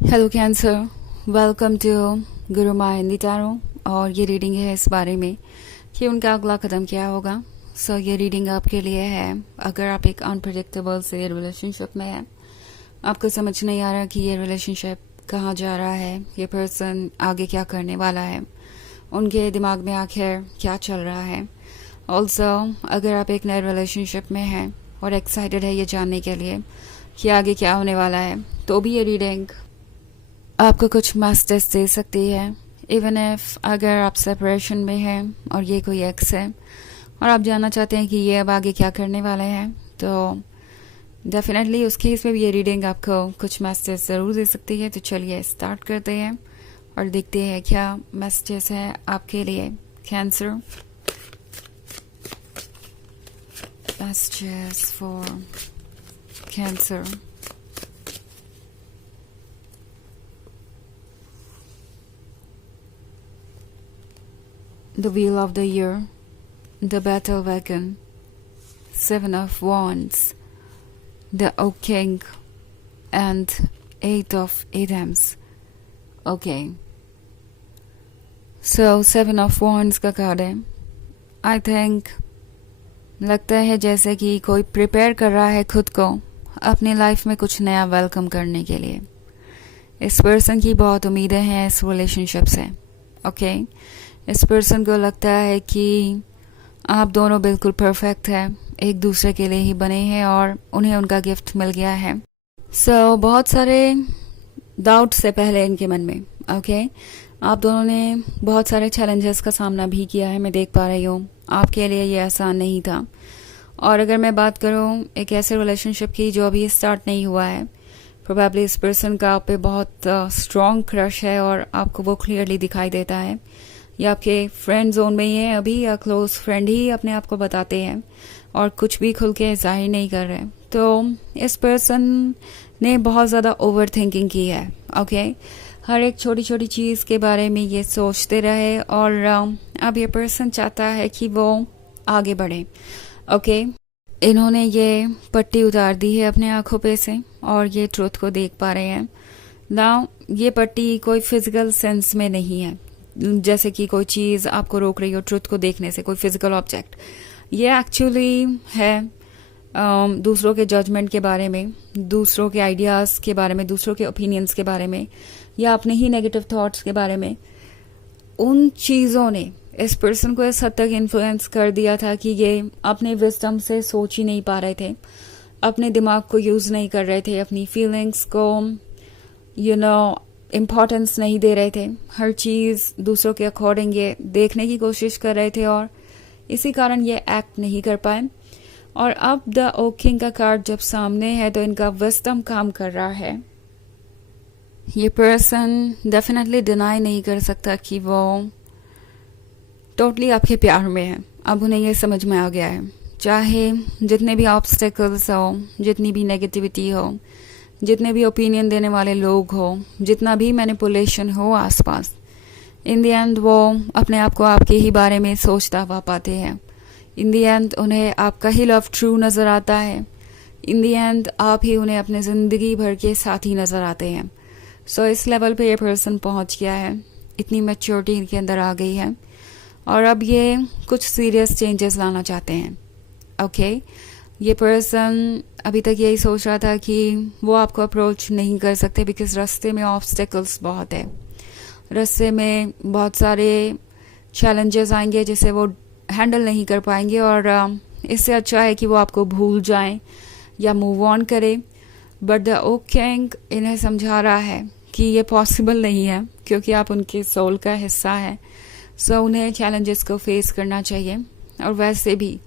Hello cancer, welcome to गुरु माँ Hindi tarot. और ये रीडिंग है इस बारे में कि उनका अगला कदम क्या होगा। ये रीडिंग आपके लिए है अगर आप एक अनप्रेडिक्टेबल से रिलेशनशिप में हैं, आपको समझ नहीं आ रहा कि ये रिलेशनशिप कहाँ जा रहा है, ये पर्सन आगे क्या करने वाला है, उनके दिमाग में आखिर क्या चल रहा है। ऑल्सो अगर आप एक नए रिलेशनशिप में हैं और एक्साइटेड है ये जानने के लिए कि आगे क्या होने वाला है, तो भी ये रीडिंग आपको कुछ मैसेज दे सकती है। इवन इफ अगर आप सेपरेशन में हैं और ये कोई एक्स है और आप जानना चाहते हैं कि ये अब आगे क्या करने वाले हैं, तो डेफिनेटली उस केस में भी ये रीडिंग आपको कुछ मैसेज ज़रूर दे सकती है। तो चलिए स्टार्ट करते हैं और देखते हैं क्या मैसेजेस है आपके लिए cancer. Messages for cancer. The Wheel of the Year, the Battle Wagon, Seven of Wands, the Oak King, and Eight of Items. Okay. So Seven of Wands का कार्ड है। I think लगता है जैसे कि कोई प्रिपेयर कर रहा है खुद को अपनी लाइफ में कुछ नया वेलकम करने के लिए। इस पर्सन की बहुत उम्मीदें हैं इस रिलेशनशिप से। ओके इस पर्सन को लगता है कि आप दोनों बिल्कुल परफेक्ट हैं, एक दूसरे के लिए ही बने हैं और उन्हें उनका गिफ्ट मिल गया है। बहुत सारे डाउट से पहले इनके मन में आप दोनों ने बहुत सारे चैलेंजेस का सामना भी किया है। मैं देख पा रही हूँ आपके लिए ये आसान नहीं था। और अगर मैं बात करूँ एक ऐसे रिलेशनशिप की जो अभी स्टार्ट नहीं हुआ है, प्रोबेबली इस पर्सन का आप पे बहुत स्ट्रॉन्ग क्रश है और आपको वो क्लियरली दिखाई देता है। या आपके फ्रेंड जोन में ही है अभी, या क्लोज फ्रेंड ही अपने आप को बताते हैं और कुछ भी खुल के जाहिर नहीं कर रहे। तो इस पर्सन ने बहुत ज़्यादा ओवर थिंकिंग की है। हर एक छोटी छोटी चीज़ के बारे में ये सोचते रहे और अब ये पर्सन चाहता है कि वो आगे बढ़े। इन्होंने ये पट्टी उतार दी है अपने आंखों पे से और ये ट्रुथ को देख पा रहे हैं नाउ। ये पट्टी कोई फिजिकल सेंस में नहीं है, जैसे कि कोई चीज़ आपको रोक रही हो ट्रुथ को देखने से, कोई फिजिकल ऑब्जेक्ट। ये एक्चुअली है दूसरों के जजमेंट के बारे में, दूसरों के आइडियाज़ के बारे में, दूसरों के ओपिनियंस के बारे में, या अपने ही नेगेटिव थॉट्स के बारे में। उन चीज़ों ने इस पर्सन को इस हद तक इन्फ्लुएंस कर दिया था कि ये अपने विजडम से सोच ही नहीं पा रहे थे, अपने दिमाग को यूज़ नहीं कर रहे थे, अपनी फीलिंग्स को इम्पॉर्टेंस नहीं दे रहे थे। हर चीज़ दूसरों के अकॉर्डिंग ये देखने की कोशिश कर रहे थे और इसी कारण ये एक्ट नहीं कर पाए। और अब द ओक किंग का कार्ड जब सामने है तो इनका विजडम काम कर रहा है। ये पर्सन डेफिनेटली डिनाई नहीं कर सकता कि वो टोटली आपके प्यार में है। अब उन्हें ये समझ में आ गया है, चाहे जितने भी ऑब्स्टेकल्स हो, जितनी भी नेगेटिविटी हो, जितने भी ओपिनियन देने वाले लोग हो, जितना भी मैनिपुलेशन हो आसपास, इन द एंड वो अपने आप को आपके ही बारे में सोचता हुआ पाते हैं। इन द एंड उन्हें आपका ही लव ट्रू नज़र आता है। इन द एंड आप ही उन्हें अपने ज़िंदगी भर के साथी नज़र आते हैं। इस लेवल पे ये पर्सन पहुंच गया है, इतनी मैच्योरिटी इनके अंदर आ गई है और अब ये कुछ सीरियस चेंजेस लाना चाहते हैं। ये पर्सन अभी तक यही सोच रहा था कि वो आपको अप्रोच नहीं कर सकते बिकॉज रास्ते में ऑब्स्टेकल्स बहुत है, रास्ते में बहुत सारे चैलेंजेस आएंगे जिसे वो हैंडल नहीं कर पाएंगे और इससे अच्छा है कि वो आपको भूल जाएं या मूव ऑन करें। बट द ओक किंग इन्हें समझा रहा है कि ये पॉसिबल नहीं है क्योंकि आप उनके सोल का हिस्सा है। उन्हें चैलेंजेस को फेस करना चाहिए। और वैसे भी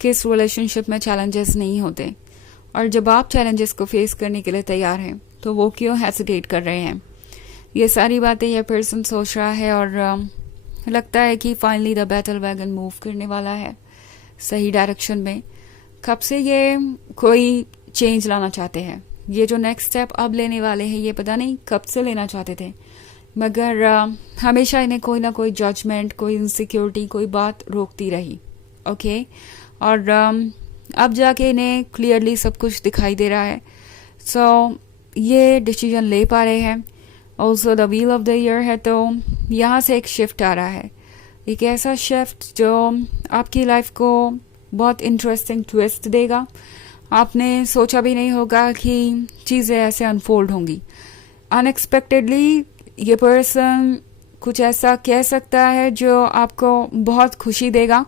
किस रिलेशनशिप में चैलेंजेस नहीं होते, और जब आप चैलेंजेस को फेस करने के लिए तैयार हैं तो वो क्यों हेसिटेट कर रहे हैं। ये सारी बातें ये पर्सन सोच रहा है और लगता है कि finally the battle wagon move करने वाला है सही डायरेक्शन में। कब से ये कोई चेंज लाना चाहते हैं, ये जो नेक्स्ट स्टेप अब लेने वाले हैं ये पता नहीं कब से लेना चाहते थे, मगर हमेशा इन्हें कोई ना कोई जजमेंट, कोई इनसिक्योरिटी, कोई बात रोकती रही। और अब जाके इन्हें क्लियरली सब कुछ दिखाई दे रहा है। ये डिसीजन ले पा रहे हैं also the wheel of the year है, तो यहाँ से एक शिफ्ट आ रहा है, एक ऐसा शिफ्ट जो आपकी लाइफ को बहुत इंटरेस्टिंग ट्विस्ट देगा। आपने सोचा भी नहीं होगा कि चीज़ें ऐसे अनफोल्ड होंगी। अनएक्सपेक्टेडली ये पर्सन कुछ ऐसा कह सकता है जो आपको बहुत खुशी देगा,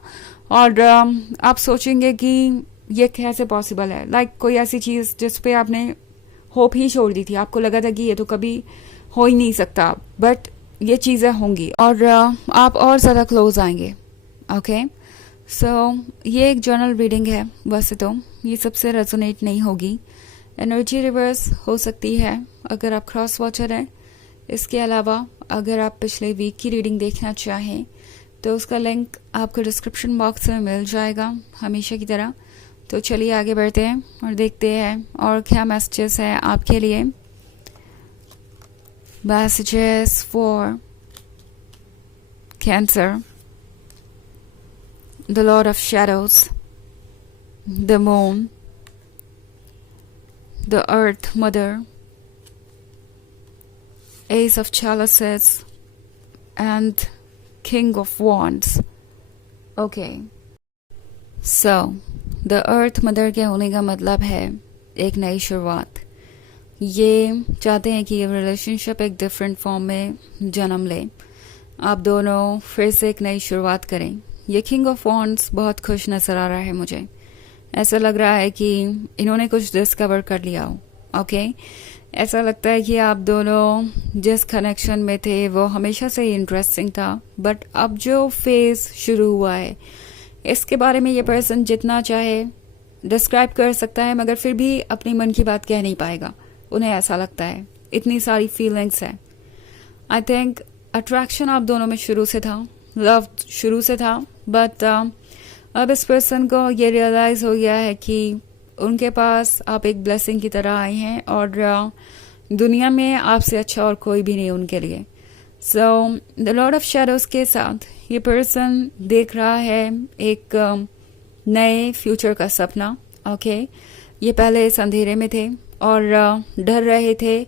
और आप सोचेंगे कि ये कैसे पॉसिबल है। लाइक कोई ऐसी चीज़ जिस पे आपने होप ही छोड़ दी थी, आपको लगा था कि ये तो कभी हो ही नहीं सकता, बट ये चीज़ें होंगी और आप और ज़्यादा क्लोज आएंगे। ओके, सो ये एक जर्नल रीडिंग है, वैसे तो ये सबसे रेजोनेट नहीं होगी। एनर्जी रिवर्स हो सकती है अगर आप क्रॉस वॉचर हैं। इसके अलावा अगर आप पिछले वीक की रीडिंग देखना चाहें तो उसका लिंक आपको डिस्क्रिप्शन बॉक्स में मिल जाएगा हमेशा की तरह। तो चलिए आगे बढ़ते हैं और देखते हैं और क्या मैसेजेस है आपके लिए। Messages for cancer, the Lord of shadows, the moon, the earth mother, Ace of Chalices and King of Wands. Okay. So, the Earth Mother के होने का मतलब है एक नई शुरुआत। ये चाहते हैं कि ये रिलेशनशिप एक डिफरेंट फॉर्म में जन्म ले, आप दोनों फिर से एक नई शुरुआत करें। ये किंग ऑफ वॉन्ड्स बहुत खुश नजर आ रहा है मुझे। ऐसा लग रहा है कि इन्होंने कुछ डिस्कवर कर लिया हो। ओके, ऐसा लगता है कि आप दोनों जिस कनेक्शन में थे वो हमेशा से ही इंटरेस्टिंग था, बट अब जो फेज शुरू हुआ है इसके बारे में ये पर्सन जितना चाहे डिस्क्राइब कर सकता है, मगर फिर भी अपनी मन की बात कह नहीं पाएगा। उन्हें ऐसा लगता है, इतनी सारी फीलिंग्स है। आई थिंक अट्रैक्शन आप दोनों में शुरू से था, लव शुरू से था, बट अब इस पर्सन को ये रियलाइज हो गया है कि उनके पास आप एक ब्लेसिंग की तरह आए हैं और दुनिया में आपसे अच्छा और कोई भी नहीं उनके लिए। So the Lord of shadows के साथ ये पर्सन देख रहा है एक नए फ्यूचर का सपना। ओके, ये पहले इस अंधेरे में थे और डर रहे थे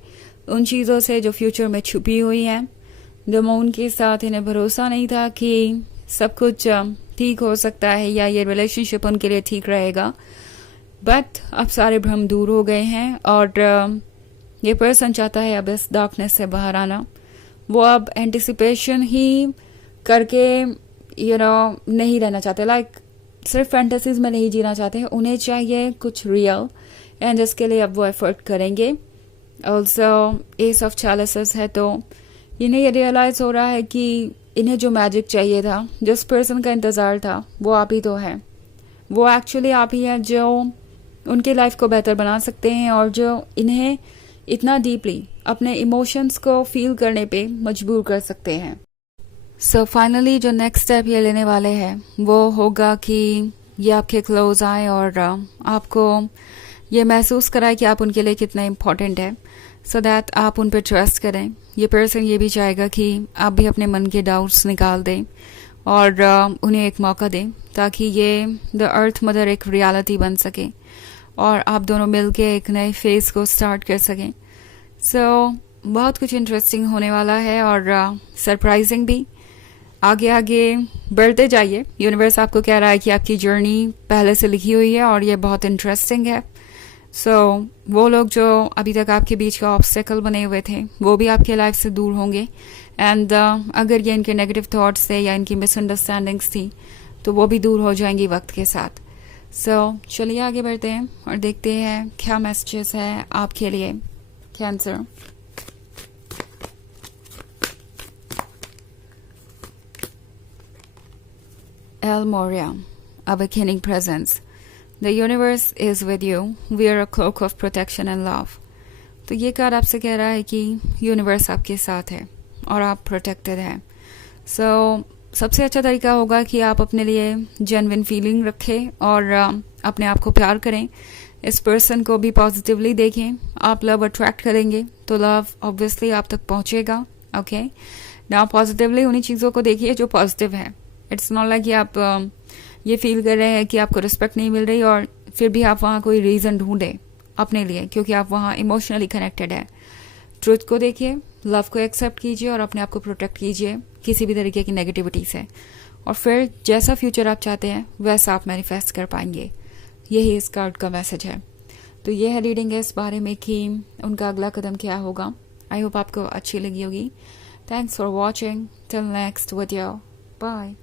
उन चीज़ों से जो फ्यूचर में छुपी हुई हैं। द मून के साथ इन्हें भरोसा नहीं था कि सब कुछ ठीक हो सकता है या ये रिलेशनशिप उनके लिए ठीक रहेगा, बट अब सारे भ्रम दूर हो गए हैं और ये पर्सन चाहता है अब इस डार्कनेस से बाहर आना। वो अब एंटिसिपेशन ही करके नहीं रहना चाहते, लाइक सिर्फ फैंटेसीज में नहीं जीना चाहते। उन्हें चाहिए कुछ रियल, एंड जिसके लिए अब वो एफर्ट करेंगे। ऑल्सो एस ऑफ चैलिसेस है, तो इन्हें ये रियलाइज हो रहा है कि इन्हें जो मैजिक चाहिए था, जिस पर्सन का इंतज़ार था, वो आप ही तो है। वो एक्चुअली आप ही है जो उनकी लाइफ को बेहतर बना सकते हैं और जो इन्हें इतना डीपली अपने इमोशंस को फील करने पे मजबूर कर सकते हैं। सो फाइनली जो नेक्स्ट स्टेप ये लेने वाले हैं वो होगा कि ये आपके क्लोज आए और आपको ये महसूस कराए कि आप उनके लिए कितना इम्पोर्टेंट है, सो दैट आप उन पर ट्रस्ट करें। ये पर्सन ये भी चाहेगा कि आप भी अपने मन के डाउट्स निकाल दें और उन्हें एक मौका दें ताकि ये द अर्थ मदर एक रियलिटी बन सके और आप दोनों मिलके एक नए फेज को स्टार्ट कर सकें। सो बहुत कुछ इंटरेस्टिंग होने वाला है और सरप्राइजिंग भी। आगे आगे बढ़ते जाइए। यूनिवर्स आपको कह रहा है कि आपकी जर्नी पहले से लिखी हुई है और ये बहुत इंटरेस्टिंग है। सो वो लोग जो अभी तक आपके बीच का ऑब्स्टेकल बने हुए थे वो भी आपके लाइफ से दूर होंगे, एंड अगर ये इनके नेगेटिव थॉट्स थे या इनकी मिसअंडरस्टैंडिंग्स थी तो वो भी दूर हो जाएंगी वक्त के साथ। सो चलिए आगे बढ़ते हैं और देखते हैं क्या मैसेजेस है आपके लिए cancer. El Moria, awakening presence. The universe is with you. Wear a cloak of protection and love. तो ये कार्ड आपसे कह रहा है कि यूनिवर्स आपके साथ है और आप प्रोटेक्टेड हैं। सो सबसे अच्छा तरीका होगा कि आप अपने लिए जेन्युइन फीलिंग रखें और अपने आप को प्यार करें। इस पर्सन को भी पॉजिटिवली देखें। आप लव अट्रैक्ट करेंगे तो लव ऑब्वियसली आप तक पहुंचेगा। ओके, नाउ पॉजिटिवली उन्हीं चीज़ों को देखिए जो पॉजिटिव है। इट्स नॉट लाइक कि आप ये फील कर रहे हैं कि आपको रिस्पेक्ट नहीं मिल रही और फिर भी आप वहाँ कोई रीज़न ढूंढें अपने लिए, क्योंकि आप वहाँ इमोशनली कनेक्टेड है। ट्रुथ को देखिए, लव को एक्सेप्ट कीजिए और अपने आप को प्रोटेक्ट कीजिए किसी भी तरीके की नेगेटिविटी से, और फिर जैसा फ्यूचर आप चाहते हैं वैसा आप मैनिफेस्ट कर पाएंगे। यही इस कार्ड का मैसेज है। तो ये है रीडिंग इस बारे में कि उनका अगला कदम क्या होगा। आई होप आपको अच्छी लगी होगी। Thanks for watching. Till next video, bye.